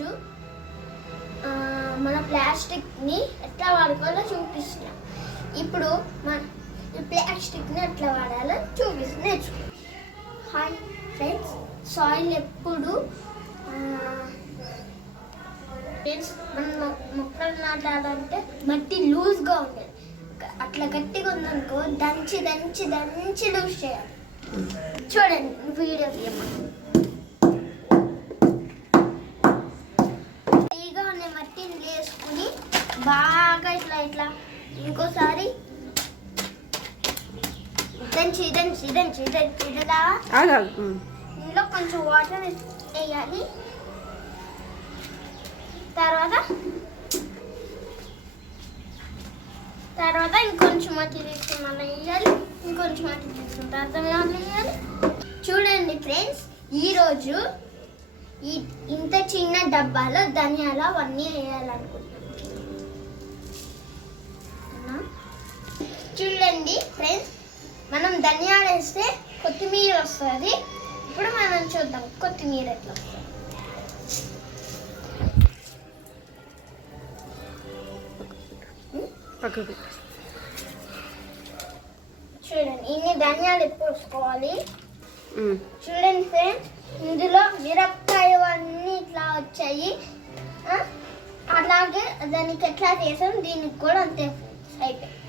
ఈరోజు మన ప్లాస్టిక్ని ఎట్లా వాడుకోవాలో చూపిస్తున్నాం. ఇప్పుడు మన ప్లాస్టిక్ని ఎట్లా వాడాలో నేర్చుకుంటాం. హాయ్ ఫ్రెండ్స్, సాయిల్ ఎప్పుడు ఫ్రెండ్స్ మనం మొక్కలు నాటాలంటే మట్టి లూజ్గా ఉండాలి. అట్లా గట్టిగా ఉందనుకో దంచి దంచి దంచి లూజ్ చేయాలి. చూడండి వీడియో ఫ్రీగా ఉన్న మట్టిని వేసుకుని బాగా ఇట్లా ఇట్లా ఇంకోసారి దంచి దంచి దంచి దంచి ఇలా ఇందులో కొంచెం వాటర్ వేయాలి. తర్వాత ఇంకొంచెం మట్టి తీసుకుని మళ్ళీ వేయాలి. ఇంకొంచెం మట్టి తీసుకున్న తర్వాత వేయాలి. చూడండి ఫ్రెండ్స్, ఈరోజు ఇంత చిన్న డబ్బాలో ధనియాలు అవన్నీ వేయాలనుకుంటున్నాం. చూడండి ఫ్రెండ్స్, మనం ధనియాలు వేస్తే కొత్తిమీర వస్తుంది. ఇప్పుడు మనం చూద్దాం కొత్తిమీర ఎట్లా వస్తుంది. చూడండి ఇన్ని ధనియాలు పోసుకోవాలి. చూడండి ఫ్రెండ్స్, ఇందులో మిరపకాయ అన్నీ ఇట్లా వచ్చాయి. అలాగే దానికి ఎట్లా చేసాం దీనికి కూడా అంతే అయిపోయింది.